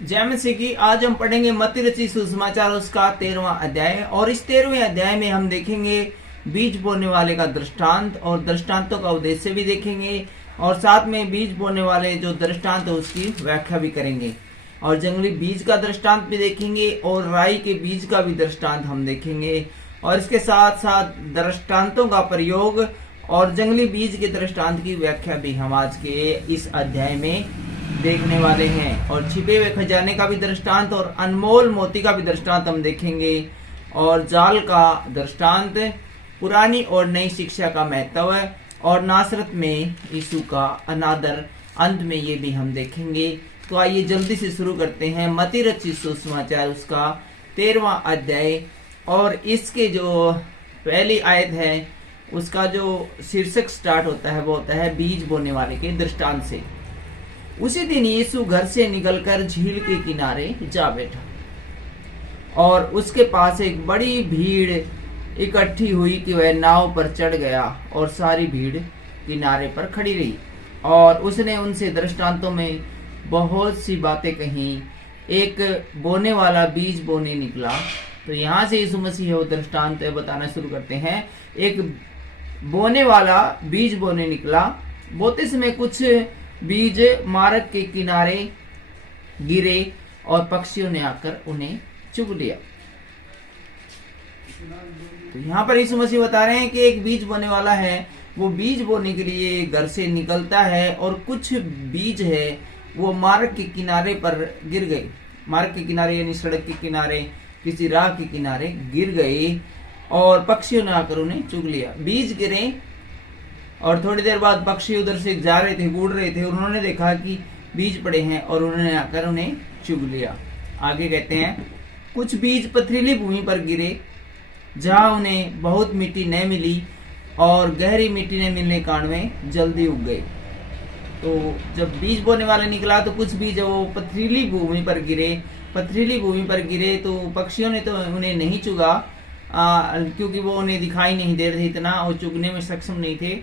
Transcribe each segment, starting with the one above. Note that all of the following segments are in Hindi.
जय मसीह की। आज हम पढ़ेंगे मत्ती रचित सुसमाचार उसका 13वां अध्याय, और इस 13वें अध्याय में हम देखेंगे बीज बोने वाले का दृष्टांत और दृष्टांतों का उद्देश्य भी देखेंगे, और साथ में बीज बोने वाले जो दृष्टांत है उसकी व्याख्या भी करेंगे, और जंगली बीज का दृष्टांत भी देखेंगे और राई के बीज का भी दृष्टांत हम देखेंगे, और इसके साथ साथ दृष्टांतों का प्रयोग और जंगली बीज के दृष्टांत की व्याख्या भी हम आज के इस अध्याय में देखने वाले हैं। और छिपे हुए खजाने का भी दृष्टांत और अनमोल मोती का भी दृष्टांत हम देखेंगे, और जाल का दृष्टांत, पुरानी और नई शिक्षा का महत्व और नासरत में यीशु का अनादर, अंत में ये भी हम देखेंगे। तो आइए जल्दी से शुरू करते हैं मत्ती रचित सुसमाचार उसका 13वां अध्याय, और इसके जो पहली आयत है उसका जो शीर्षक स्टार्ट होता है वो होता है बीज बोने वाले के दृष्टांत से। उसी दिन यीशु घर से निकलकर झील के किनारे जा बैठा, और उसके पास एक बड़ी भीड़ इकट्ठी हुई कि वह नाव पर चढ़ गया, और सारी भीड़ किनारे पर खड़ी रही, और उसने उनसे दृष्टांतों में बहुत सी बातें कही। एक बोने वाला बीज बोने निकला। तो यहाँ से यीशु मसीह वो दृष्टांत बताना शुरू करते हैं। एक बोने वाला बीज बोने निकला। बोते समय कुछ बीज मार्ग के किनारे गिरे, और पक्षियों ने आकर उन्हें चुग लिया। तो यहाँ पर यीशु मसीह बता रहे हैं कि एक बीज बोने वाला है, वो बीज बोने के लिए घर से निकलता है, और कुछ बीज है वो मार्ग के किनारे पर गिर गए। मार्ग के किनारे यानी सड़क के किनारे, किसी राह के किनारे गिर गए, और पक्षियों ने आकर उन्हें चुग लिया। बीज गिरे, और थोड़ी देर बाद पक्षी उधर से जा रहे थे, उड़ रहे थे, और उन्होंने देखा कि बीज पड़े हैं, और उन्होंने आकर उन्हें चुग लिया। आगे कहते हैं, कुछ बीज पथरीली भूमि पर गिरे, जहां उन्हें बहुत मिट्टी न मिली, और गहरी मिट्टी न मिलने के कारण में जल्दी उग गए। तो जब बीज बोने वाला निकला तो कुछ बीज वो पथरीली भूमि पर गिरे। पथरीली भूमि पर गिरे तो पक्षियों ने तो उन्हें नहीं चुगा, क्योंकि वो उन्हें दिखाई नहीं दे रहे थे इतना, और चुगने में सक्षम नहीं थे।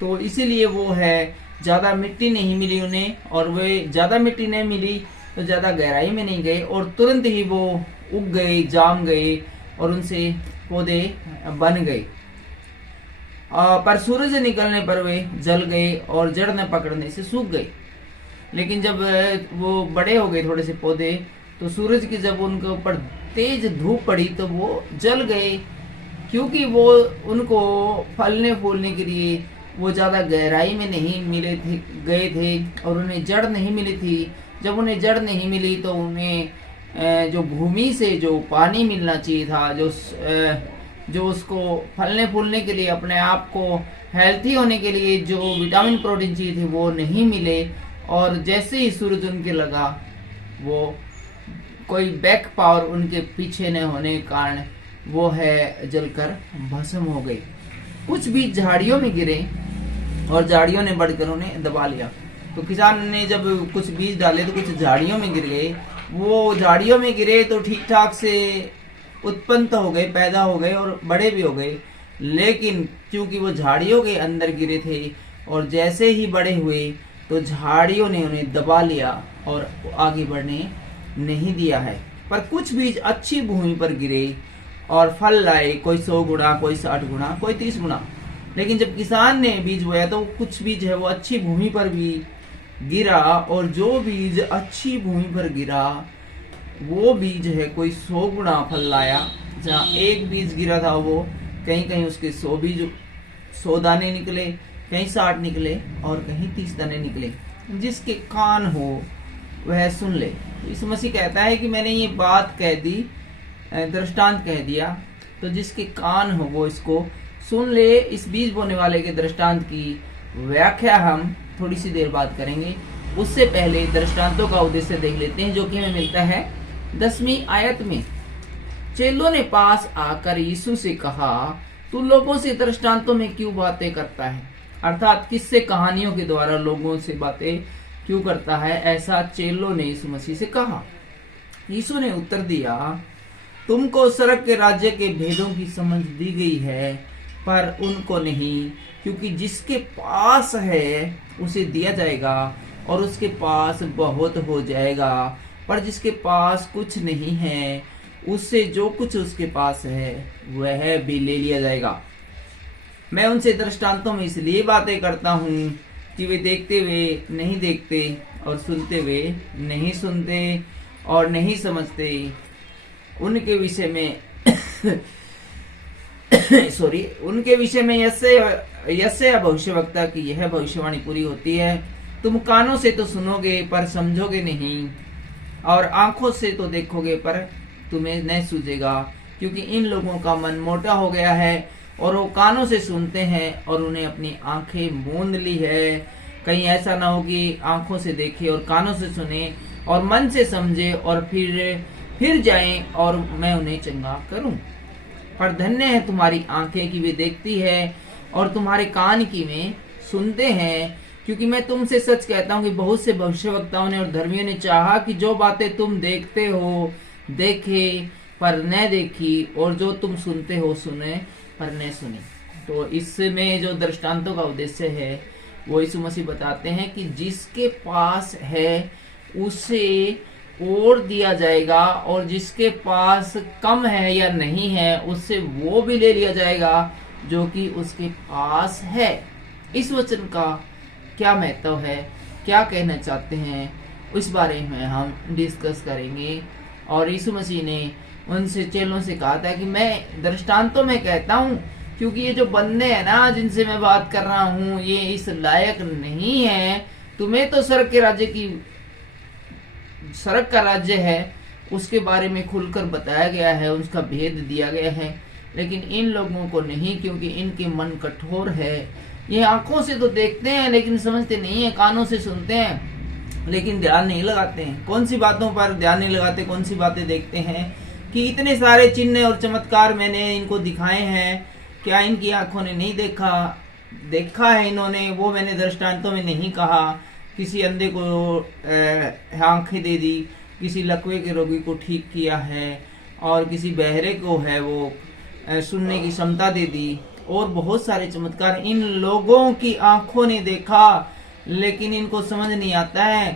तो इसीलिए वो है ज़्यादा मिट्टी नहीं मिली उन्हें, और वे ज़्यादा मिट्टी नहीं मिली तो ज़्यादा गहराई में नहीं गए, और तुरंत ही वो उग गए, जाम गए, और उनसे पौधे बन गए। पर सूरज निकलने पर वे जल गए और जड़ न पकड़ने से सूख गए। लेकिन जब वो बड़े हो गए थोड़े से पौधे, तो सूरज की जब उनके ऊपर तेज धूप पड़ी तो वो जल गए, क्योंकि वो उनको फलने फूलने के लिए वो ज़्यादा गहराई में नहीं गए थे, और उन्हें जड़ नहीं मिली थी। जब उन्हें जड़ नहीं मिली तो उन्हें जो भूमि से जो पानी मिलना चाहिए था, जो उसको फलने फूलने के लिए, अपने आप को हेल्थी होने के लिए जो विटामिन प्रोटीन चाहिए थे, वो नहीं मिले। और जैसे ही सूरज उनके लगा, वो कोई बैक पावर उनके पीछे न होने के कारण वो है जलकर भस्म हो गई। कुछ बीज झाड़ियों में गिरे, और झाड़ियों ने बढ़कर उन्हें दबा लिया। तो किसान ने जब कुछ बीज डाले तो कुछ झाड़ियों में गिर गए। वो झाड़ियों में गिरे तो ठीक ठाक से उत्पन्न तो हो गए, पैदा हो गए, और बड़े भी हो गए। लेकिन क्योंकि वो झाड़ियों के अंदर गिरे थे, और जैसे ही बड़े हुए तो झाड़ियों ने उन्हें दबा लिया और आगे बढ़ने नहीं दिया है। पर कुछ बीज अच्छी भूमि पर गिरे और फल लाए, कोई 100 गुना, कोई 60 गुना, कोई 30 गुना। लेकिन जब किसान ने बीज बोया तो कुछ बीज है वो अच्छी भूमि पर भी गिरा, और जो बीज अच्छी भूमि पर गिरा वो बीज है कोई 100 गुना फल लाया। जहाँ एक बीज गिरा था वो कहीं कहीं उसके 100 दाने निकले, कहीं 60 निकले, और कहीं 30 दाने निकले। जिसके कान हो वह सुन ले। यीशु मसीह कहता है कि मैंने ये बात कह दी, दृष्टांत कह दिया, तो जिसके कान हो वो इसको सुन ले। इस बीज बोने वाले के दृष्टांत की व्याख्या हम थोड़ी सी देर बाद करेंगे। उससे पहले दृष्टांतों का उद्देश्य देख लेते हैं, जो कि हमें मिलता है 10वीं आयत में। चेलों ने पास आकर यीशु से कहा, तू लोगों से दृष्टांतों में क्यों बातें करता है? अर्थात किस्से कहानियों के द्वारा लोगों से बातें क्यों करता है? ऐसा चेलों ने यीशु मसीह से कहा। यीशु ने उत्तर दिया, तुमको स्वर्ग के राज्य के भेदों की समझ दी गई है, पर उनको नहीं, क्योंकि जिसके पास है उसे दिया जाएगा, और उसके पास बहुत हो जाएगा, पर जिसके पास कुछ नहीं है उससे जो कुछ उसके पास है वह भी ले लिया जाएगा। मैं उनसे दृष्टांतों में इसलिए बातें करता हूँ कि वे देखते हुए नहीं देखते और सुनते हुए नहीं सुनते और नहीं समझते। उनके विषय में उनके विषय में यशायाह भविष्यवक्ता की यह भविष्यवाणी पूरी होती है, तुम कानों से तो सुनोगे पर समझोगे नहीं, और आंखों से तो देखोगे पर तुम्हें नहीं सूझेगा, क्योंकि इन लोगों का मन मोटा हो गया है और वो कानों से सुनते हैं और उन्हें अपनी आंखें मूंद ली है। कहीं ऐसा ना हो कि आंखों से देखे और कानों से सुने और मन से समझे और फिर जाएं और मैं उन्हें चंगा करूं। पर धन्य है तुम्हारी आंखें कि वे देखती है और तुम्हारे कान की वे सुनते हैं, क्योंकि मैं तुमसे सच कहता हूं कि बहुत से भविष्यवक्ताओं ने और धर्मियों ने चाहा कि जो बातें तुम देखते हो देखे पर न देखी, और जो तुम सुनते हो सुने पर न सुनी। तो इसमें जो दृष्टांतों का उद्देश्य है वो यीशु मसीह बताते हैं कि जिसके पास है उसे और दिया जाएगा, और जिसके पास कम है या नहीं है उससे वो भी ले लिया जाएगा जो कि उसके पास है। इस वचन का क्या महत्व है, क्या कहना चाहते हैं, उस बारे में हम डिस्कस करेंगे। और यीशु मसीह ने उनसे चेलों से कहा था कि मैं दृष्टांतों में कहता हूँ, क्योंकि ये जो बंदे हैं ना जिनसे मैं बात कर रहा हूँ ये इस लायक नहीं है। तुम्हें तो स्वर्ग का राज्य है उसके बारे में खुलकर बताया गया है, उसका भेद दिया गया है, लेकिन इन लोगों को नहीं, क्योंकि इनके मन कठोर है। ये आंखों से तो देखते हैं लेकिन समझते नहीं है, कानों से सुनते हैं लेकिन ध्यान नहीं लगाते हैं। कौन सी बातों पर ध्यान नहीं लगाते, कौन सी बातें देखते हैं कि इतने सारे चिन्ह और चमत्कार मैंने इनको दिखाए हैं, क्या इनकी आंखों ने नहीं देखा है इन्होंने? वो मैंने दृष्टांतों में नहीं कहा। किसी अंधे को आंखें दे दी, किसी लकवे के रोगी को ठीक किया है, और किसी बहरे को है वो सुनने की क्षमता दे दी, और बहुत सारे चमत्कार इन लोगों की आंखों ने देखा, लेकिन इनको समझ नहीं आता है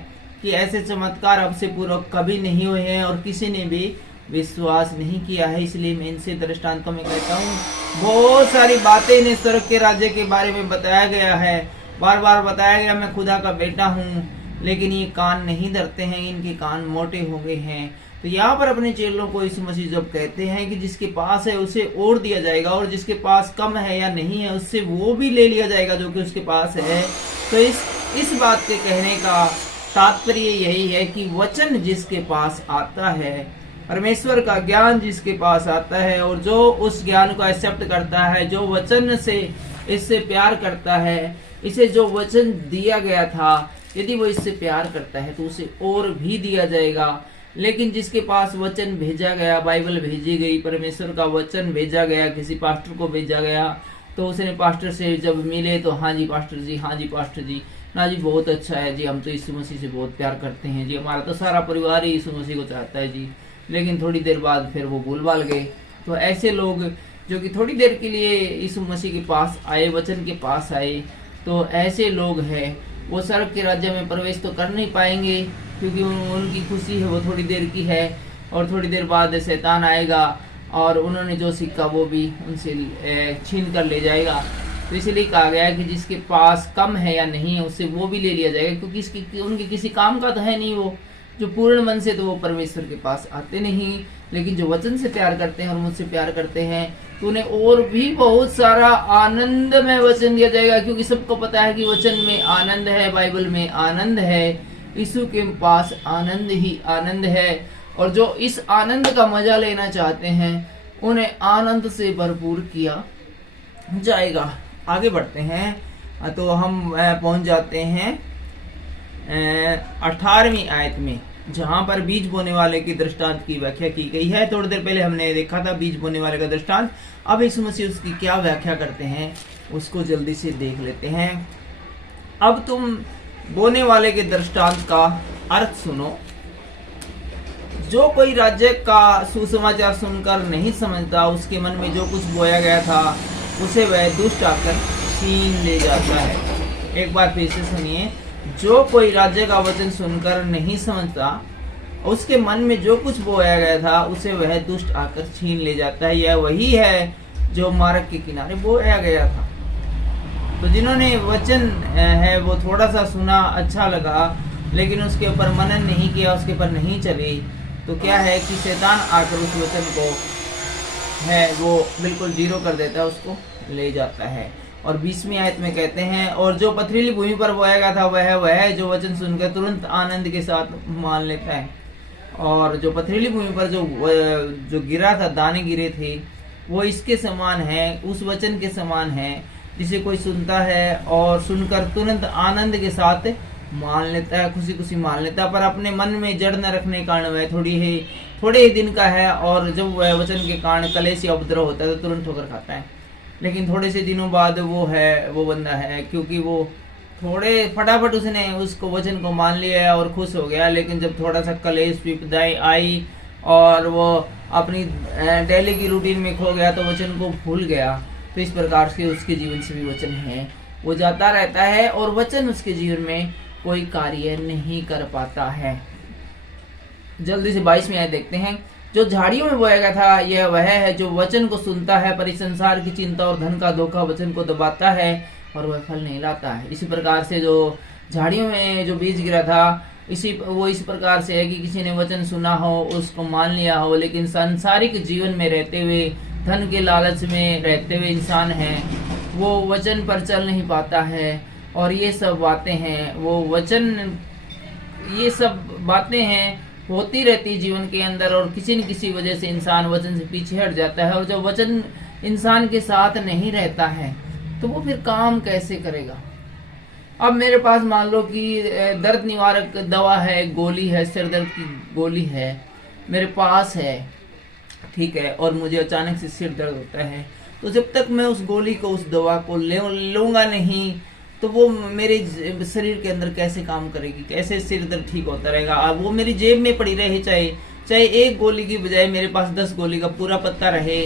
कि ऐसे चमत्कार अब से पूर्व कभी नहीं हुए हैं और किसी ने भी विश्वास नहीं किया है। इसलिए मैं इनसे दृष्टांतों में कहता हूँ, बहुत सारी बातें इन्हें स्वर्ग के राज्य के बारे में बताया गया है, बार बार बताया गया मैं खुदा का बेटा हूँ, लेकिन ये कान नहीं धरते हैं, इनके कान मोटे हो गए हैं। तो यहाँ पर अपने चेलों को यीशु मसीह जब कहते हैं कि जिसके पास है उसे और दिया जाएगा, और जिसके पास कम है या नहीं है उससे वो भी ले लिया जाएगा जो कि उसके पास है। तो इस बात के कहने का तात्पर्य यही है कि वचन जिसके पास आता है, परमेश्वर का ज्ञान जिसके पास आता है, और जो उस ज्ञान को एक्सेप्ट करता है, जो वचन से इससे प्यार करता है, इसे जो वचन दिया गया था यदि वो इससे प्यार करता है तो उसे और भी दिया जाएगा। लेकिन जिसके पास वचन भेजा गया, बाइबल भेजी गई, परमेश्वर का वचन भेजा गया, किसी पास्टर को भेजा गया, तो उसने पास्टर से जब मिले तो हाँ जी पास्टर जी, हाँ जी पास्टर जी, ना जी बहुत अच्छा है जी, हम तो यीशु मसीह से बहुत प्यार करते हैं जी, हमारा तो सारा परिवार ही यीशु मसीह को चाहता है जी। लेकिन थोड़ी देर बाद फिर वो भूल गए। तो ऐसे लोग जो कि थोड़ी देर के लिए यीशु मसीह के पास आए, वचन के पास आए, तो ऐसे लोग हैं वो स्वर्ग के राज्य में प्रवेश तो कर नहीं पाएंगे, क्योंकि उनकी खुशी है वो थोड़ी देर की है, और थोड़ी देर बाद शैतान आएगा और उन्होंने जो सीखा वो भी उनसे छीन कर ले जाएगा। तो इसलिए कहा गया है कि जिसके पास कम है या नहीं है उससे वो भी ले लिया जाएगा, क्योंकि उनके किसी काम का तो है नहीं। वो जो पूर्ण मन से तो वो परमेश्वर के पास आते नहीं, लेकिन जो वचन से प्यार करते हैं और मुझसे प्यार करते हैं तो उन्हें और भी बहुत सारा आनंद में वचन दिया जाएगा, क्योंकि सबको पता है कि वचन में आनंद है, बाइबल में आनंद है, यीशु के पास आनंद ही आनंद है। और जो इस आनंद का मजा लेना चाहते हैं उन्हें आनंद से भरपूर किया जाएगा। आगे बढ़ते हैं तो हम पहुंच जाते हैं 18वीं आयत में, जहां पर बीज बोने वाले की दृष्टांत की व्याख्या की गई है। थोड़ी देर पहले हमने देखा था बीज बोने वाले का दृष्टांत। अब यीशु मसीह उसकी क्या व्याख्या करते हैं उसको जल्दी से देख लेते हैं। अब तुम बोने वाले के दृष्टांत का अर्थ सुनो। जो कोई राज्य का सुसमाचार सुनकर नहीं समझता, उसके मन में जो कुछ बोया गया था उसे वह दुष्ट आकर छीन ले जाता है। एक बार फिर से सुनिए, जो कोई राज्य का वचन सुनकर नहीं समझता, उसके मन में जो कुछ बोया गया था उसे वह दुष्ट आकर छीन ले जाता है। यह वही है जो मार्ग के किनारे बोया गया था। तो जिन्होंने वचन है वो थोड़ा सा सुना, अच्छा लगा, लेकिन उसके ऊपर मनन नहीं किया, उसके ऊपर नहीं चले, तो क्या है कि शैतान आकर उस वचन को है वो बिल्कुल जीरो कर देता है, उसको ले जाता है। और 20वीं आयत में कहते हैं, और जो पथरीली भूमि पर बोया गया था वह है जो वचन सुनकर तुरंत आनंद के साथ मान लेता है। और जो पथरीली भूमि पर जो गिरा था, दाने गिरे थे, वो इसके समान है, उस वचन के समान है जिसे कोई सुनता है और सुनकर तुरंत आनंद के साथ मान लेता है, खुशी खुशी मान लेता है, पर अपने मन में जड़ न रखने के कारण वह थोड़े ही दिन का है, और जब वह वचन के कारण कलेश या उपद्रव होता है तो तुरंत ठोकर खाता है। लेकिन थोड़े से दिनों बाद वो बंदा है, क्योंकि वो थोड़े फटाफट उसने उसको वचन को मान लिया और खुश हो गया, लेकिन जब थोड़ा सा कलेश विपदाएं आई और वो अपनी डेली की रूटीन में खो गया तो वचन को भूल गया। तो इस प्रकार से उसके जीवन से भी वचन है वो जाता रहता है और वचन उसके जीवन में कोई कार्य नहीं कर पाता है। जल्दी से 22 में आए देखते हैं, जो झाड़ियों में बोया गया था यह वह है जो वचन को सुनता है, पर इस संसार की चिंता और धन का धोखा वचन को दबाता है और वह फल नहीं लाता है। इसी प्रकार से जो झाड़ियों में जो बीज गिरा था इस प्रकार से है कि किसी ने वचन सुना हो, उसको मान लिया हो, लेकिन सांसारिक जीवन में रहते हुए, धन के लालच में रहते हुए इंसान है वो वचन पर चल नहीं पाता है। और ये सब बातें हैं, ये सब बातें हैं होती रहती जीवन के अंदर, और किसी न किसी वजह से इंसान वचन से पीछे हट जाता है। और जब वचन इंसान के साथ नहीं रहता है तो वो फिर काम कैसे करेगा। अब मेरे पास मान लो कि दर्द निवारक दवा है, गोली है, सिर दर्द की गोली है मेरे पास है, ठीक है, और मुझे अचानक से सिर दर्द होता है, तो जब तक मैं उस गोली को, उस दवा को लूंगा नहीं तो वो मेरे शरीर के अंदर कैसे काम करेगी, कैसे सिर दर्द ठीक होता रहेगा। अब वो मेरी जेब में पड़ी रहे, चाहे एक गोली की बजाय मेरे पास 10 गोली का पूरा पत्ता रहे,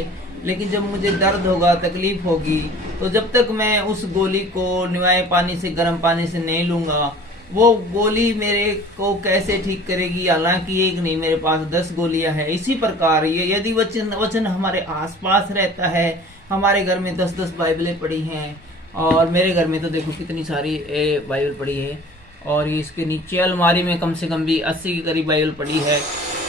लेकिन जब मुझे दर्द होगा, तकलीफ होगी, तो जब तक मैं उस गोली को निवाए पानी से, गर्म पानी से नहीं लूंगा, वो गोली मेरे को कैसे ठीक करेगी। हालांकि एक नहीं, मेरे पास 10 गोलियां हैं। इसी प्रकार ये यदि वचन हमारे आसपास रहता है, हमारे घर में 10-10 बाइबलें पड़ी हैं, और मेरे घर में तो देखो कितनी सारी बाइबल पड़ी है, और इसके नीचे अलमारी में कम से कम भी 80 के करीब बाइबल पड़ी है,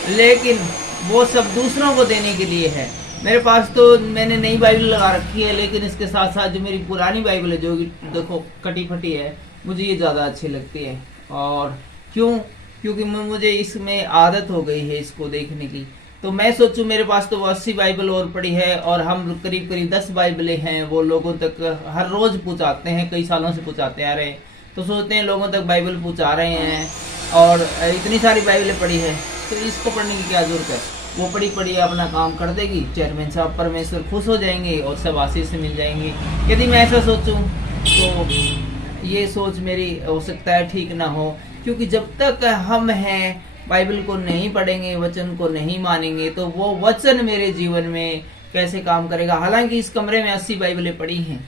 लेकिन वो सब दूसरों को देने के लिए है। मेरे पास तो मैंने नई बाइबल लगा रखी है, लेकिन इसके साथ साथ जो मेरी पुरानी बाइबल है, जो देखो कटी फटी है, मुझे ये ज़्यादा अच्छी लगती है। और क्योंकि मुझे इसमें आदत हो गई है इसको देखने की। तो मैं सोचूं मेरे पास तो 80 बाइबल और पड़ी है, और हम करीब 10 बाइबलें हैं वो लोगों तक हर रोज पहुंचाते हैं, कई सालों से पहुंचाते आ रहे हैं। तो सोचते हैं लोगों तक बाइबल पहुंचा रहे हैं, और इतनी सारी बाइबलें पड़ी है तो इसको पढ़ने की क्या जरूरत है। वो पड़ी अपना काम कर देगी, चेयरमैन साहब परमेश्वर खुश हो जाएंगे और सब आशीष से मिल जाएंगे। यदि मैं ऐसा सोचूं तो ये सोच मेरी हो सकता है ठीक ना हो, क्योंकि जब तक हम हैं बाइबल को नहीं पढ़ेंगे, वचन को नहीं मानेंगे, तो वो वचन मेरे जीवन में कैसे काम करेगा। हालांकि इस कमरे में 80 बाइबलें पड़ी हैं,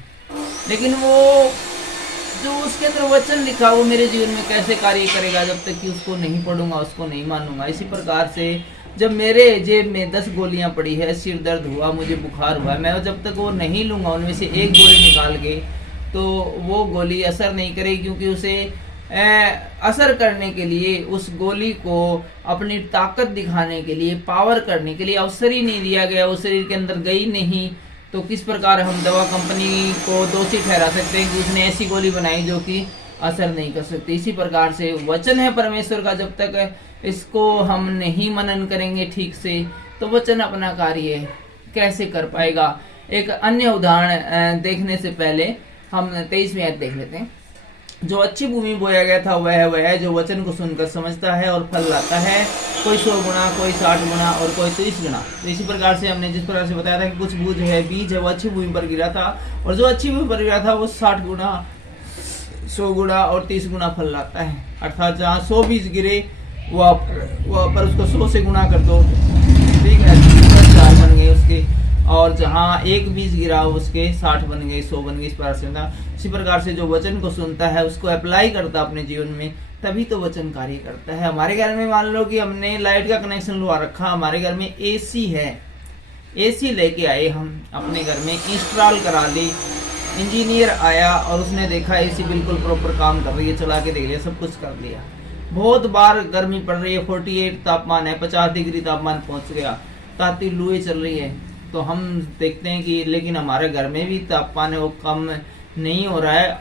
लेकिन वो जो उसके अंदर वचन लिखा वो मेरे जीवन में कैसे कार्य करेगा जब तक कि उसको नहीं पढ़ूंगा, उसको नहीं मानूंगा। इसी प्रकार से जब मेरे जेब में 10 गोलियां पड़ी है, सिर दर्द हुआ, मुझे बुखार हुआ, मैं जब तक वो नहीं लूंगा, उनमें से एक गोली निकाल के, तो वो गोली असर नहीं करेगी, क्योंकि उसे असर करने के लिए, उस गोली को अपनी ताकत दिखाने के लिए, पावर करने के लिए अवसर ही नहीं दिया गया, वो शरीर के अंदर गई नहीं। तो किस प्रकार हम दवा कंपनी को दोषी ठहरा सकते हैं कि उसने ऐसी गोली बनाई जो कि असर नहीं कर सकती। इसी प्रकार से वचन है परमेश्वर का, जब तक इसको हम नहीं मनन करेंगे ठीक से, तो वचन अपना कार्य कैसे कर पाएगा। एक अन्य उदाहरण देखने से पहले हम 23वीं आयत देख लेते हैं। जो अच्छी भूमि बोया गया था वह है जो वचन को सुनकर समझता है और फल लाता है, कोई 100 गुना, कोई 60 गुना और कोई 30 गुना। तो इसी प्रकार से हमने जिस प्रकार से बताया था कि कुछ बीज है वो अच्छी भूमि पर गिरा था, और जो अच्छी भूमि पर गिरा था वो 60 गुना, 100 गुना और 30 गुना फल लाता है। अर्थात जहाँ 100 बीज गिरे वहाँ पर उसको 100 से गुना कर दो, ठीक है, 10 झाड़ बन गए उसके, और जहाँ एक बीज गिरा उसके 60 बन गए, 100 बन गए, इस प्रकार से था। इसी प्रकार से जो वचन को सुनता है उसको अप्लाई करता अपने जीवन में, तभी तो वचन कार्य करता है। हमारे घर में मान लो कि हमने लाइट का कनेक्शन लगा रखा, हमारे घर में एसी है, एसी लेके आए हम अपने घर में, इंस्टॉल करा ली, इंजीनियर आया और उसने देखा एसी बिल्कुल प्रॉपर काम कर रही है, चला के देख लिया, सब कुछ कर लिया। बहुत बार गर्मी पड़ रही है, 48 तापमान है, 50 डिग्री तापमान पहुंच गया, ताती लुएं चल रही है, तो हम देखते हैं कि लेकिन हमारे घर में भी तापमान है वो कम नहीं हो रहा है,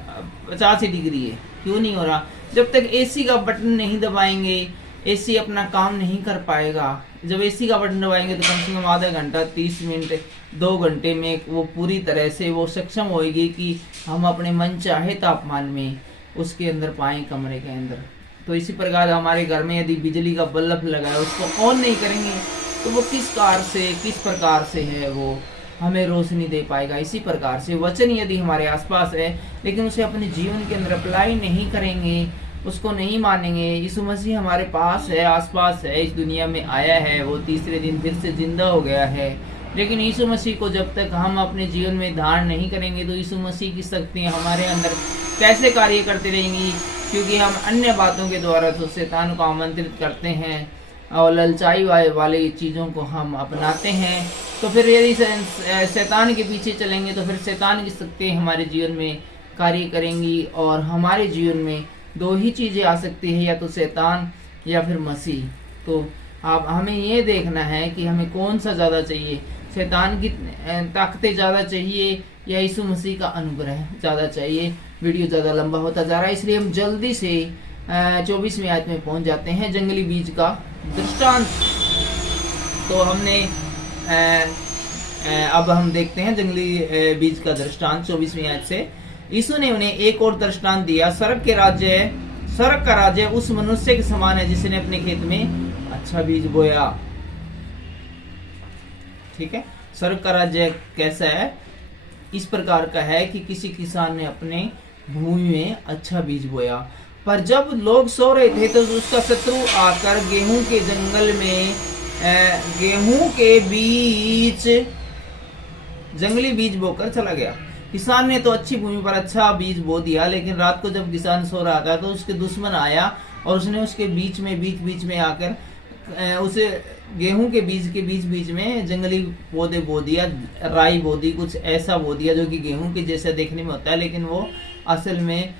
85 डिग्री है। क्यों नहीं हो रहा? जब तक एसी का बटन नहीं दबाएंगे एसी अपना काम नहीं कर पाएगा। जब एसी का बटन दबाएंगे तो कम से कम आधा घंटा, 30 मिनट, 2 घंटे में वो पूरी तरह से वो सक्षम होएगी कि हम अपने मन चाहे तापमान में उसके अंदर पाएं, कमरे के अंदर। तो इसी प्रकार हमारे घर में यदि बिजली का बल्ब लगा है उसको ऑन नहीं करेंगे तो वो किस प्रकार से है वो हमें रोशनी दे पाएगा। इसी प्रकार से वचन यदि हमारे आसपास है लेकिन उसे अपने जीवन के अंदर अप्लाई नहीं करेंगे, उसको नहीं मानेंगे। यीशु मसीह हमारे पास है, आसपास है, इस दुनिया में आया है, वो तीसरे दिन फिर से जिंदा हो गया है, लेकिन यीशु मसीह को जब तक हम अपने जीवन में धारण नहीं करेंगे तो यीशु मसीह की शक्तियाँ हमारे अंदर कैसे कार्य करती रहेंगी? क्योंकि हम अन्य बातों के द्वारा तो शैतान को आमंत्रित करते हैं और ललचाई वाली चीज़ों को हम अपनाते हैं। तो फिर यदि शैतान के पीछे चलेंगे तो फिर शैतान की शक्तियाँ हमारे जीवन में कार्य करेंगी और हमारे जीवन में 2 ही चीज़ें आ सकती है, या तो शैतान या फिर मसीह। तो आप हमें ये देखना है कि हमें कौन सा ज़्यादा चाहिए, शैतान की ताकतें ज़्यादा चाहिए या यीशु मसीह का अनुग्रह ज़्यादा चाहिए। वीडियो ज़्यादा लंबा होता जा रहा है इसलिए हम जल्दी से 24वीं आयत में पहुंच जाते हैं, जंगली बीज का दृष्टांत। तो हमने अब हम देखते हैं जंगली बीज का दृष्टांत 24वीं आयत से। यीशु ने उन्हें एक और दृष्टांत दिया, स्वर्ग का राज्य उस मनुष्य के समान है जिसने अपने खेत में अच्छा बीज बोया। ठीक है, स्वर्ग का राज्य कैसा है? इस प्रकार का है कि किसी किसान ने अपने भूमि में अच्छा बीज बोया, पर जब लोग सो रहे थे तो उसका शत्रु आकर गेहूं के जंगल में गेहूं के बीच जंगली बीज बोकर चला गया। किसान ने तो अच्छी भूमि पर अच्छा बीज बो दिया, लेकिन रात को जब किसान सो रहा था तो उसके दुश्मन आया और उसने उसके बीच में आकर उसे गेहूं के बीच में जंगली पौधे बो दिया, राई बो दी, कुछ ऐसा बो दिया जो कि गेहूं के जैसा देखने में होता है, लेकिन वो असल में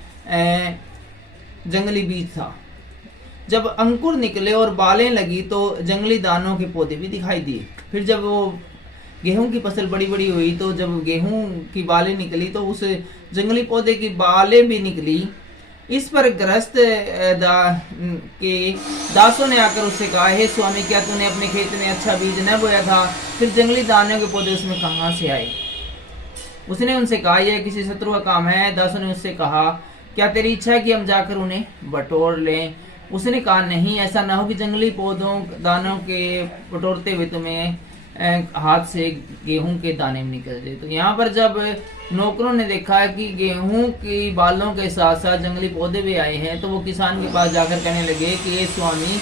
जंगली बीज था। जब अंकुर निकले और बालें लगी तो जंगली दानों के पौधे भी दिखाई दिए। फिर जब वो गेहूं की फसल बड़ी बड़ी हुई तो जब गेहूं की बालें निकली तो उस जंगली पौधे की बालें भी निकली। इस पर ग्रस्त के दासों ने आकर उससे कहा, हे स्वामी, क्या तूने अपने खेत में अच्छा बीज न बोया था? फिर जंगली दानों के पौधे उसमें कहां से आए? उसने उनसे कहा, यह किसी शत्रु का काम है। दासों ने उससे कहा, क्या तेरी इच्छा है कि हम जाकर उन्हें बटोर लें? उसने कहा, नहीं, ऐसा ना हो कि जंगली पौधों दानों के बटोरते हुए तुम्हें हाथ से गेहूं के दाने में निकल जाए। तो यहाँ पर जब नौकरों ने देखा कि गेहूं की बालों के साथ साथ जंगली पौधे भी आए हैं तो वो किसान के पास जाकर कहने लगे कि ये स्वामी,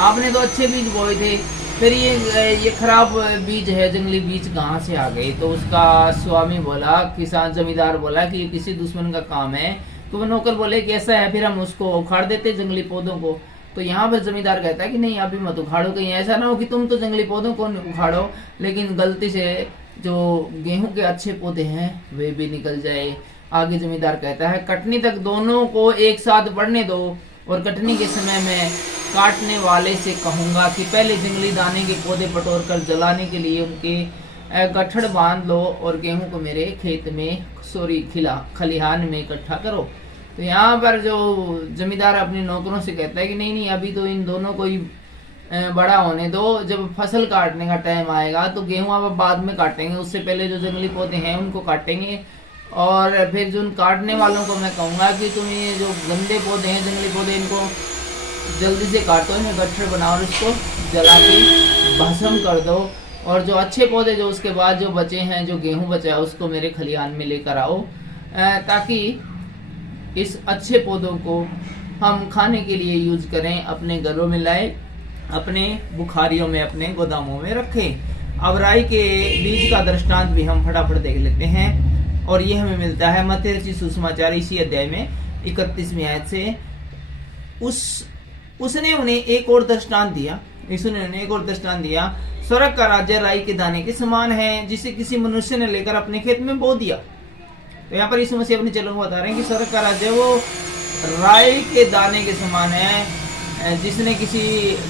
आपने तो अच्छे बीज बोए थे, फिर ये खराब बीज है, जंगली बीज कहाँ से आ गए? तो उसका स्वामी बोला, किसान जमींदार बोला कि ये किसी दुश्मन का काम है। तो वो नौकर बोले कि ऐसा है, फिर हम उसको उखाड़ देते जंगली पौधों को। तो यहाँ पर जमींदार कहता है कि नहीं, अभी मत उखाड़ो, कहीं ऐसा ना हो कि तुम तो जंगली पौधों को उखाड़ो लेकिन गलती से जो गेहूं के अच्छे पौधे हैं वे भी निकल जाए। आगे जमींदार कहता है, कटनी तक दोनों को एक साथ बढ़ने दो और कटनी के समय में काटने वाले से कहूंगा कि पहले जंगली दाने के पौधे बटोर कर जलाने के लिए उनके गठड़ बांध लो और गेहूं को मेरे खेत में खलिहान में इकट्ठा करो। तो यहाँ पर जो जमींदार अपने नौकरों से कहता है कि नहीं, अभी तो इन दोनों को ही बड़ा होने दो, जब फसल काटने का टाइम आएगा तो गेहूं आप बाद में काटेंगे, उससे पहले जो जंगली पौधे हैं उनको काटेंगे। और फिर जो काटने वालों को मैं कहूँगा कि तुम ये जो गंदे पौधे हैं, जंगली पौधे, इनको जल्दी से काटो, इन्हें गट्ठर बनाओ और इसको जला के भस्म कर दो। और जो अच्छे पौधे जो उसके बाद जो बचे हैं, जो गेहूं बचा है, उसको मेरे खलिहान में लेकर आओ, ताकि इस अच्छे पौधों को हम खाने के लिए यूज करें, अपने घरों में लाए, अपने बुखारियों में, अपने गोदामों में रखें। अब राई के बीज का दृष्टांत भी हम फटाफट देख लेते हैं, और ये हमें मिलता है मत्ती रचित सुसमाचार इसी अध्याय में 31वीं आयत से। उसने उन्हें एक और दृष्टांत दिया, यीशु ने उन्हें एक और दृष्टांत दिया, स्वर्ग का राज्य राई के दाने के समान है, जिसे किसी मनुष्य ने लेकर अपने खेत में बो दिया। तो यहाँ पर यीशु मसीह अपने चेलों को बता रहे हैं कि स्वर्ग का राज्य वो राई के दाने के समान है, जिसने किसी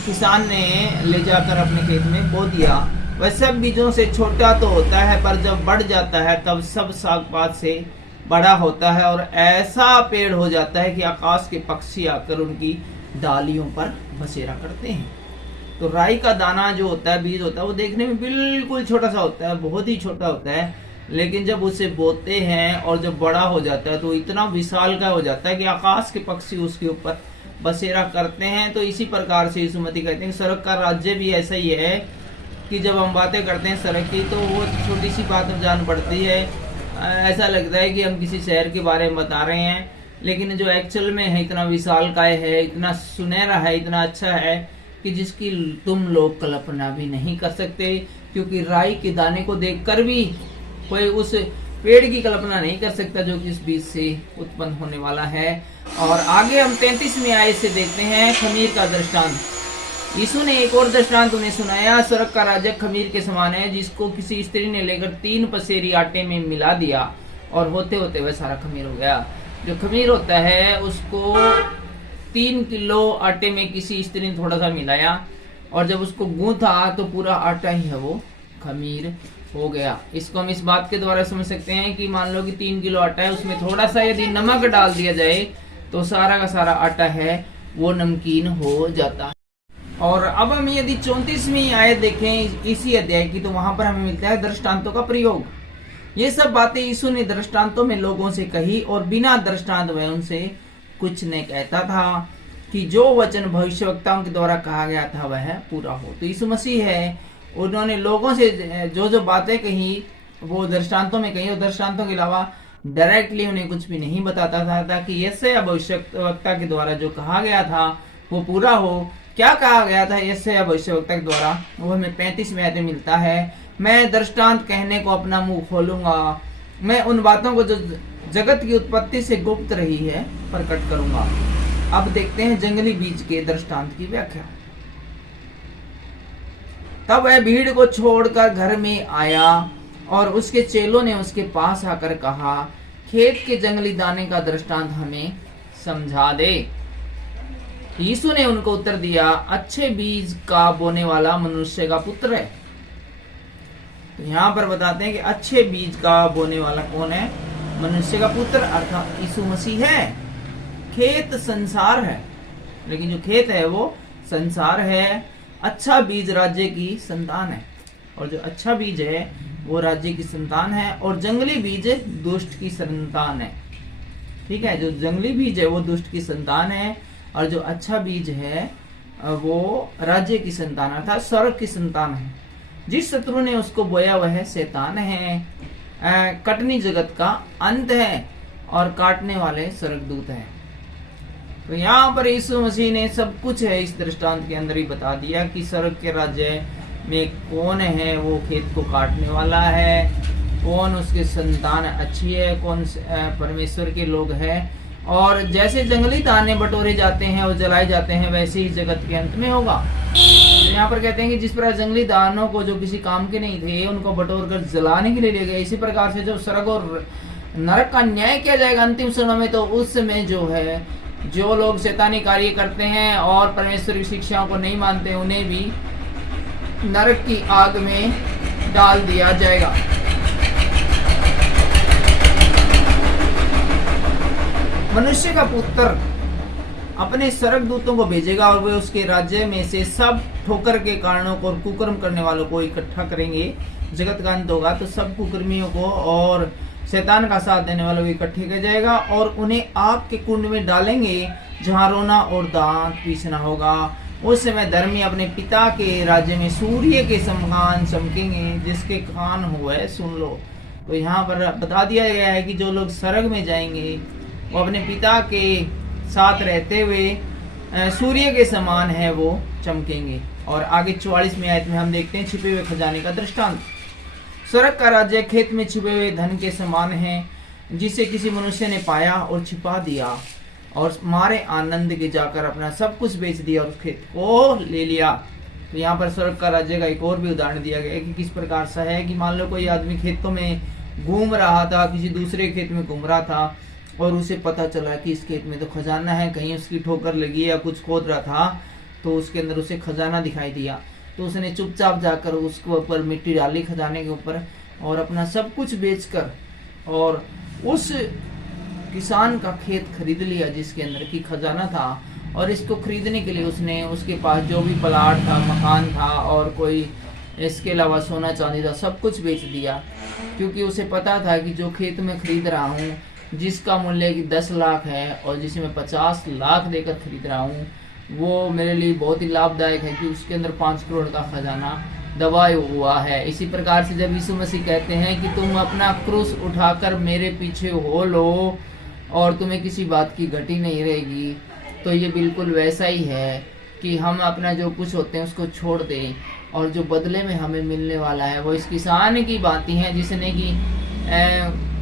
किसान ने ले जाकर अपने खेत में बो दिया। वह सब बीजों से छोटा तो होता है, पर जब बढ़ जाता है तब सब साग पात से बड़ा होता है और ऐसा पेड़ हो जाता है कि आकाश के पक्षी आकर उनकी डालियों पर बसेरा करते हैं। तो राई का दाना जो होता है, बीज होता है, वो देखने में बिल्कुल छोटा सा होता है, बहुत ही छोटा होता है, लेकिन जब उसे बोते हैं और जब बड़ा हो जाता है तो इतना विशाल का हो जाता है कि आकाश के पक्षी उसके ऊपर बसेरा करते हैं। तो इसी प्रकार से यीशु मसीह कहते हैं स्वर्ग का राज्य भी ऐसा ही है कि जब हम बातें करते हैं स्वर्ग की तो वो छोटी सी बात जान पड़ती है, ऐसा लगता है कि हम किसी शहर के बारे में बता रहे हैं, लेकिन जो एक्चुअल में है इतना विशालकाय है, इतना सुनहरा है, इतना अच्छा है कि जिसकी तुम लोग कल्पना भी नहीं कर सकते। क्योंकि राई के दाने को देखकर भी कोई उस पेड़ की कल्पना नहीं कर सकता जो कि इस बीज से उत्पन्न होने वाला है। और आगे हम 33वीं आयत से देखते हैं खमीर का दृष्टांत। यीशु ने एक और दृष्टांत उन्हें सुनाया, स्वर्ग का राज्य खमीर के समान है, जिसको किसी स्त्री ने लेकर 3 पसेरी आटे में मिला दिया और होते होते वह सारा खमीर हो गया। जो खमीर होता है उसको 3 किलो आटे में किसी स्त्री ने थोड़ा सा मिलाया और जब उसको गूंथा तो पूरा आटा ही है वो खमीर हो गया। इसको हम इस बात के द्वारा समझ सकते हैं कि मान लो कि 3 किलो आटा है, उसमें थोड़ा सा यदि नमक डाल दिया जाए तो सारा का सारा आटा है वो नमकीन हो जाता है। और अब हम यदि 34वीं आयत देखें इसी अध्याय की, तो वहां पर हमें मिलता है दृष्टांतों का प्रयोग। ये सब बातें यीशु ने दृष्टांतों में लोगों से कही और बिना दृष्टांत वह उनसे कुछ नहीं कहता था कि जो वचन भविष्यवक्ताओं के द्वारा कहा गया था वह पूरा हो। तो यीशु मसीह है, उन्होंने लोगों से जो जो बातें कही वो दृष्टांतों में कही, और दृष्टांतों के अलावा डायरेक्टली उन्हें कुछ भी नहीं बताता था ताकि यशायाह भविष्यवक्ता के द्वारा जो कहा गया था वो पूरा हो। क्या कहा गया था यशायाह भविष्यवक्ता के द्वारा, वो हमें 35वें आयत में मिलता है, मैं दृष्टांत कहने को अपना मुंह खोलूंगा, मैं उन बातों को जो जगत की उत्पत्ति से गुप्त रही है प्रकट करूंगा। अब देखते हैं जंगली बीज के दृष्टांत की व्याख्या। तब वह भीड़ को छोड़कर घर में आया और उसके चेलों ने उसके पास आकर कहा, खेत के जंगली दाने का दृष्टांत हमें समझा दे। यीशु ने उनको उत्तर दिया, अच्छे बीज का बोने वाला मनुष्य का पुत्र है। तो यहाँ पर बताते हैं कि अच्छे बीज का बोने वाला कौन है? मनुष्य का पुत्र अर्थात यीशु मसीह है। खेत संसार है, लेकिन जो खेत है वो संसार है। अच्छा बीज राज्य की संतान है, और जो अच्छा बीज है वो राज्य की संतान है, और जंगली बीज दुष्ट की संतान है। ठीक है, जो जंगली बीज है वो दुष्ट की संतान है, और जो अच्छा बीज है वो राज्य की संतान अर्थात स्वर्ग की संतान है। जिस शत्रु ने उसको बोया वह शैतान है, कटनी जगत का अंत है, और काटने वाले स्वर्गदूत है। तो यहाँ पर यीशु मसीह ने सब कुछ है इस दृष्टांत के अंदर ही बता दिया कि स्वर्ग के राज्य में कौन है वो खेत को काटने वाला है, कौन उसके संतान अच्छी है, कौन परमेश्वर के लोग हैं। और जैसे जंगली दाने बटोरे जाते हैं और जलाए जाते हैं वैसे ही जगत के अंत में होगा। तो यहाँ पर कहते हैं कि जिस प्रकार जंगली दानों को जो किसी काम के नहीं थे उनको बटोर कर जलाने के लिए ले गए, इसी प्रकार से जो स्वर्ग और नरक का न्याय किया जाएगा अंतिम समय में, तो उस समय जो है जो लोग शैतानी कार्य करते हैं और परमेश्वर की शिक्षाओं को नहीं मानते उन्हें भी नरक की आग में डाल दिया जाएगा। मनुष्य का पुत्र अपने स्वर्गदूतों को भेजेगा और वे उसके राज्य में से सब ठोकर के कारणों को और कुकर्म करने वालों को इकट्ठा करेंगे। जगत का अंत होगा तो सब कुकर्मियों को और शैतान का साथ देने वालों को इकट्ठे किया जाएगा और उन्हें आग के कुंड में डालेंगे जहां रोना और दांत पीसना होगा। उस समय धर्मी अपने पिता के राज्य में सूर्य के समान चमकेंगे। जिसके कान हुए सुन लो। तो यहाँ पर बता दिया गया है कि जो लोग स्वर्ग में जाएंगे वो अपने पिता के साथ रहते हुए सूर्य के समान है वो चमकेंगे। और आगे 44वीं आयत में हम देखते हैं छिपे हुए खजाने का दृष्टांत। स्वर्ग का राज्य खेत में छिपे हुए धन के समान है, जिसे किसी मनुष्य ने पाया और छिपा दिया और मारे आनंद के जाकर अपना सब कुछ बेच दिया और उस खेत को ले लिया। तो यहाँ पर स्वर्ग का राज्य का एक और भी उदाहरण दिया गया है कि किस प्रकार सा है कि मान लो कोई आदमी खेतों में घूम रहा था, किसी दूसरे खेत में घूम रहा था और उसे पता चला कि इस खेत में तो खजाना है, कहीं उसकी ठोकर लगी या कुछ खोद रहा था तो उसके अंदर उसे खजाना दिखाई दिया। तो उसने चुपचाप जाकर उसके ऊपर मिट्टी डाली खजाने के ऊपर और अपना सब कुछ बेचकर और उस किसान का खेत खरीद लिया जिसके अंदर की खजाना था। और इसको खरीदने के लिए उसने उसके पास जो भी प्लाट था, मकान था और कोई इसके अलावा सोना चांदी था, सब कुछ बेच दिया, क्योंकि उसे पता था कि जो खेत में खरीद रहा हूँ जिसका मूल्य 10 लाख है और जिसे मैं 50 लाख देकर खरीद रहा हूँ, वो मेरे लिए बहुत ही लाभदायक है कि उसके अंदर 5 करोड़ का खजाना दबाया हुआ है। इसी प्रकार से जब यीशु मसीह कहते हैं कि तुम अपना क्रूस उठाकर मेरे पीछे हो लो और तुम्हें किसी बात की घटी नहीं रहेगी, तो ये बिल्कुल वैसा ही है कि हम अपना जो कुछ होते हैं उसको छोड़ दें और जो बदले में हमें मिलने वाला है वो इस किसान की बातें हैं जिसने कि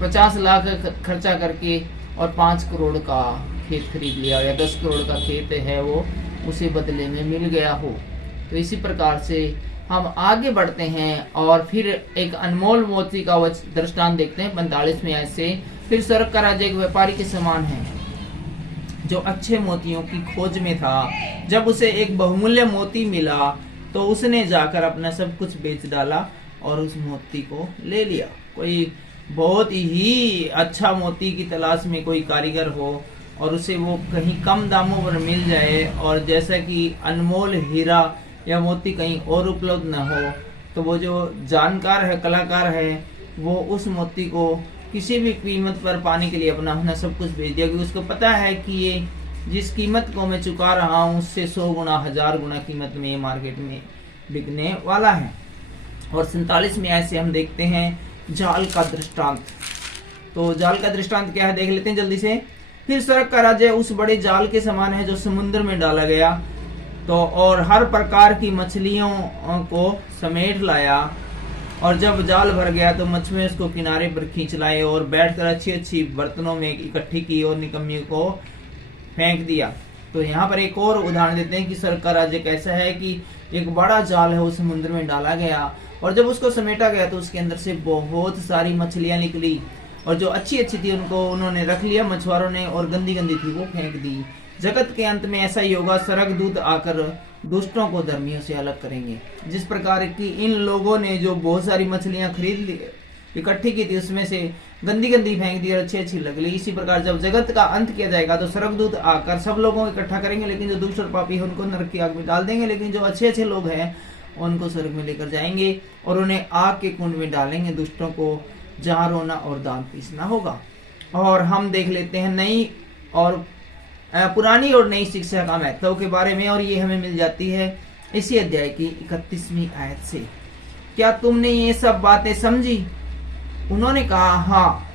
50 लाख खर्चा करके और 5 करोड़ का खेत खरीद लिया या 10 करोड़ का खेत है वो उसे बदले में मिल गया हो। तो इसी प्रकार से हम आगे बढ़ते हैं और फिर एक अनमोल मोती का दृष्टांत देखते हैं 45वें आयत से। फिर स्वर्ग का राज्य एक व्यापारी के समान है जो अच्छे मोतियों की खोज में था। जब उसे एक बहुमूल्य मोती मिला तो उसने जाकर अपना सब कुछ बेच डाला और उस मोती को ले लिया। कोई बहुत ही अच्छा मोती की तलाश में कोई कारीगर हो और उसे वो कहीं कम दामों पर मिल जाए और जैसा कि अनमोल हीरा या मोती कहीं और उपलब्ध न हो, तो वो जो जानकार है, कलाकार है, वो उस मोती को किसी भी कीमत पर पाने के लिए अपना सब कुछ बेच दिया, क्योंकि उसको पता है कि ये जिस कीमत को मैं चुका रहा हूँ उससे 100 गुना 1000 गुना कीमत में ये मार्केट में बिकने वाला है। और 47वें आयत से हम देखते हैं जाल का दृष्टांत। तो जाल का दृष्टांत क्या है देख लेते हैं जल्दी से। फिर स्वर्ग का राज्य उस बड़े जाल के समान है जो समुद्र में डाला गया तो और हर प्रकार की मछलियों को समेट लाया, और जब जाल भर गया तो मछुए उसको किनारे पर खींच लाए और बैठकर अच्छी अच्छी बर्तनों में इकट्ठी की और निकम्मी को फेंक दिया। तो यहाँ पर एक और उदाहरण देते हैं कि स्वर्ग का राज्य कैसा है कि एक बड़ा जाल है वो समुद्र में डाला गया और जब उसको समेटा गया तो उसके अंदर से बहुत सारी मछलियां निकली और जो अच्छी अच्छी थी उनको उन्होंने रख लिया मछुआरों ने और गंदी गंदी थी वो फेंक दी। जगत के अंत में ऐसा ही होगा, स्वर्गदूत आकर दुष्टों को धर्मियों से अलग करेंगे। जिस प्रकार की इन लोगों ने जो बहुत सारी मछलियां खरीद ली इकट्ठी की थी उसमें से गंदी गंदी फेंक दी और अच्छी अच्छी लग ली, इसी प्रकार जब जगत का अंत किया जाएगा तो स्वर्गदूत आकर सब लोगों को इकट्ठा करेंगे, लेकिन जो दुष्ट और पापी है उनको नरक की आग में डाल देंगे, लेकिन जो अच्छे अच्छे लोग हैं उनको स्वर्ग में लेकर जाएंगे और उन्हें आग के कुंड में डालेंगे, दुष्टों को जहाँ रोना और दांत पीसना होगा। और हम देख लेते हैं नई और पुरानी और नई शिक्षा का महत्व के बारे में, और ये हमें मिल जाती है इसी अध्याय की 31वीं आयत से। क्या तुमने ये सब बातें समझी? उन्होंने कहा हाँ।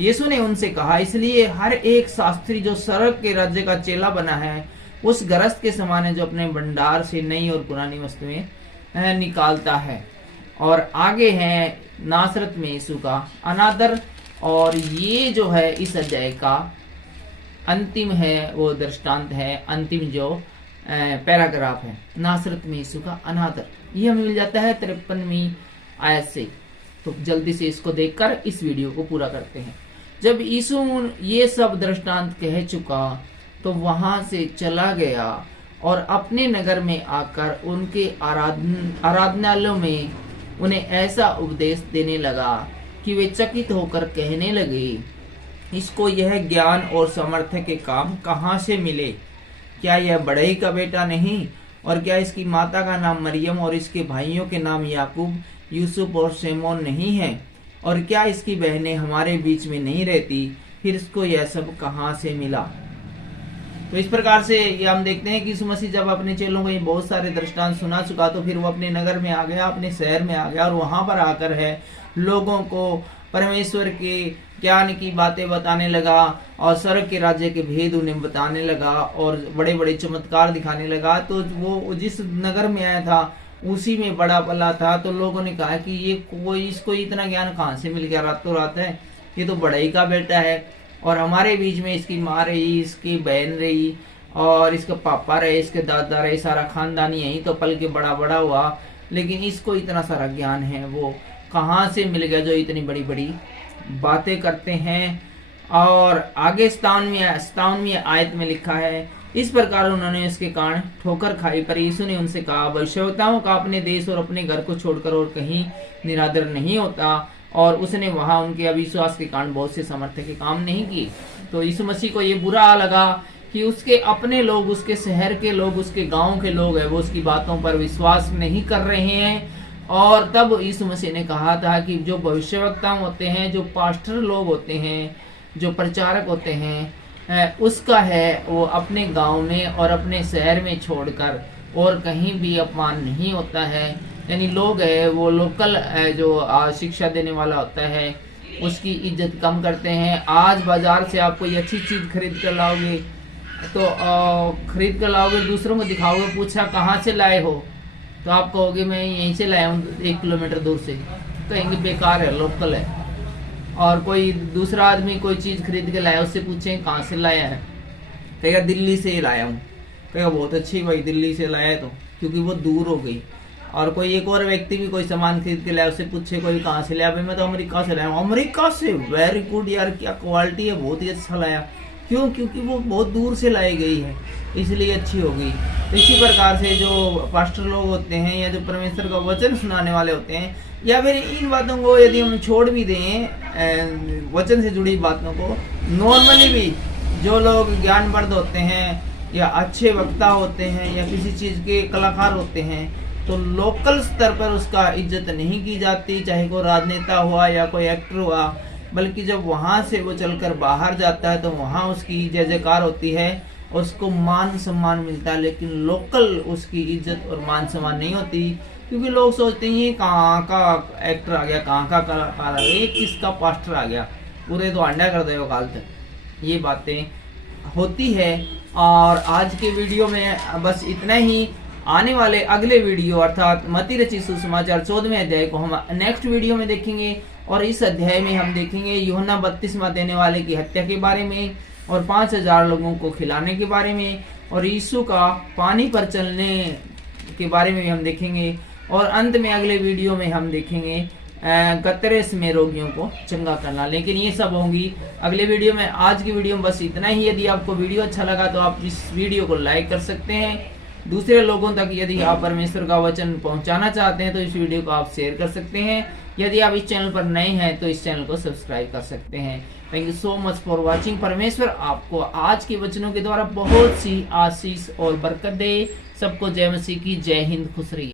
यीशु ने उनसे कहा, इसलिए हर एक शास्त्री जो स्वर्ग के राज्य का चेला बना है उस गृहस्थ के समान है जो अपने भंडार से नई और पुरानी वस्तुएं निकालता है। और आगे है नासरत में यीशु का अनादर, और ये जो है इस अध्याय का अंतिम है वो दृष्टांत है, अंतिम जो पैराग्राफ है, नासरत में यीशु का अनादर। ये हमें मिल जाता है 53वीं आयत से। तो जल्दी से इसको देखकर इस वीडियो को पूरा करते हैं। जब यीशु ये सब दृष्टांत कह चुका तो वहां से चला गया और अपने नगर में आकर उनके आराधनालयों में उन्हें ऐसा उपदेश देने लगा कि वे चकित होकर कहने लगे, इसको यह ज्ञान और सामर्थ्य के काम कहाँ से मिले? क्या यह बढ़ई का बेटा नहीं? और क्या इसकी माता का नाम मरियम और इसके भाइयों के नाम याकूब, यूसुफ और शमौन नहीं है? और क्या इसकी बहनें हमारे बीच में नहीं रहती? फिर इसको यह सब कहाँ से मिला? तो इस प्रकार से ये हम देखते हैं कि यीशु मसीह जब अपने चेलों को ये बहुत सारे दृष्टांत सुना चुका तो फिर वो अपने नगर में आ गया, अपने शहर में आ गया और वहां पर आकर है लोगों को परमेश्वर के ज्ञान की बातें बताने लगा और स्वर्ग के राज्य के भेद उन्हें बताने लगा और बड़े बड़े चमत्कार दिखाने लगा। तो वो जिस नगर में आया था उसी में बड़ा पला था। तो लोगों ने कहा कि ये कोई इसको इतना ज्ञान कहाँ से मिल गया रातों रात है, ये तो बड़ाई का बेटा है। और हमारे बीच में इसकी माँ रही, इसकी बहन रही और इसका पापा रहे, इसके दादा रहे, सारा खानदान यही तो पल के बड़ा बड़ा हुआ, लेकिन इसको इतना सारा ज्ञान है वो कहाँ से मिल गया जो इतनी बड़ी बड़ी बातें करते हैं। और आगे 57वीं आयत में लिखा है, इस प्रकार उन्होंने उसके कारण ठोकर खाई, पर यीशु ने उनसे कहा, भविष्यवक्ताओं का अपने देश और अपने घर को छोड़कर और कहीं निरादर नहीं होता। और उसने वहां उनके अविश्वास के कारण बहुत से सामर्थ्य के काम नहीं किए। तो यीशु मसीह को ये बुरा लगा कि उसके अपने लोग, उसके शहर के लोग, उसके गांव के लोग है वो उसकी बातों पर विश्वास नहीं कर रहे हैं। और तब यीशु मसीह ने कहा था कि जो भविष्यवक्ता होते हैं, जो पास्टर लोग होते हैं, जो प्रचारक होते हैं, उसका है वो अपने गांव में और अपने शहर में छोड़कर और कहीं भी अपमान नहीं होता है। यानी लोग है वो लोकल जो शिक्षा देने वाला होता है उसकी इज्जत कम करते हैं। आज बाजार से आप कोई अच्छी चीज खरीद कर लाओगे तो दूसरों को दिखाओगे, पूछा कहाँ से लाए हो तो आप कहोगे मैं यहीं से लाया हूँ 1 किलोमीटर दूर से, कहेंगे बेकार है, लोकल है। और कोई दूसरा आदमी कोई चीज खरीद के लाया, उससे पूछें कहाँ से लाया है, कहेगा दिल्ली से लाया हूँ, कहेगा बहुत अच्छी भाई दिल्ली से लाया तो, क्योंकि वो दूर हो गई। और कोई एक और व्यक्ति भी कोई सामान खरीद के लाया, उससे पूछे कोई कहाँ से लाया, भाई मैं तो अमेरिका से लाया हूँ। अमेरिका से, वेरी गुड यार, क्या क्वालिटी है, बहुत ही अच्छा लाया। क्यों? क्योंकि वो बहुत दूर से लाई गई है इसलिए अच्छी हो गई। इसी प्रकार से जो पास्टर लोग होते हैं या जो परमेश्वर का वचन सुनाने वाले होते हैं, या फिर इन बातों को यदि हम छोड़ भी दें, वचन से जुड़ी बातों को, नॉर्मली भी जो लोग ज्ञानवर्ध होते हैं या अच्छे वक्ता होते हैं या किसी चीज़ के कलाकार होते हैं, तो लोकल स्तर पर उसका इज्जत नहीं की जाती, चाहे कोई राजनेता हुआ या कोई एक्टर हुआ, बल्कि जब वहाँ से वो चलकर बाहर जाता है तो वहाँ उसकी जय जयकार होती है, उसको मान सम्मान मिलता है। लेकिन लोकल उसकी इज्जत और मान सम्मान नहीं होती, क्योंकि लोग सोचते हैं ये कहाँ का एक्टर आ गया, कहाँ का कलाकार आ गया, ये किसका पास्टर आ गया, पूरे तो अंडा कर दे काल तक। ये बातें होती है। और आज के वीडियो में बस इतना ही। आने वाले अगले वीडियो अर्थात मत्ती रचित सुसमाचार 14वें अध्याय को हम नेक्स्ट वीडियो में देखेंगे। और इस अध्याय में हम देखेंगे यूहन्ना बपतिस्मा देने वाले की हत्या के बारे में और 5000 लोगों को खिलाने के बारे में, और यीशु का पानी पर चलने के बारे में भी हम देखेंगे। और अंत में अगले वीडियो में हम देखेंगे गतरेस में रोगियों को चंगा करना। लेकिन ये सब होंगी अगले वीडियो में। आज की वीडियो में बस इतना ही। यदि आपको वीडियो अच्छा लगा तो आप इस वीडियो को लाइक कर सकते हैं। दूसरे लोगों तक यदि आप परमेश्वर का वचन पहुंचाना चाहते हैं तो इस वीडियो को आप शेयर कर सकते हैं। यदि आप इस चैनल पर नए हैं तो इस चैनल को सब्सक्राइब कर सकते हैं। Thank you so much for watching. परमेश्वर आपको आज के वचनों के द्वारा बहुत सी आशीष और बरकत दे। सबको जय मसीह की जय हिंद, खुश रहिए।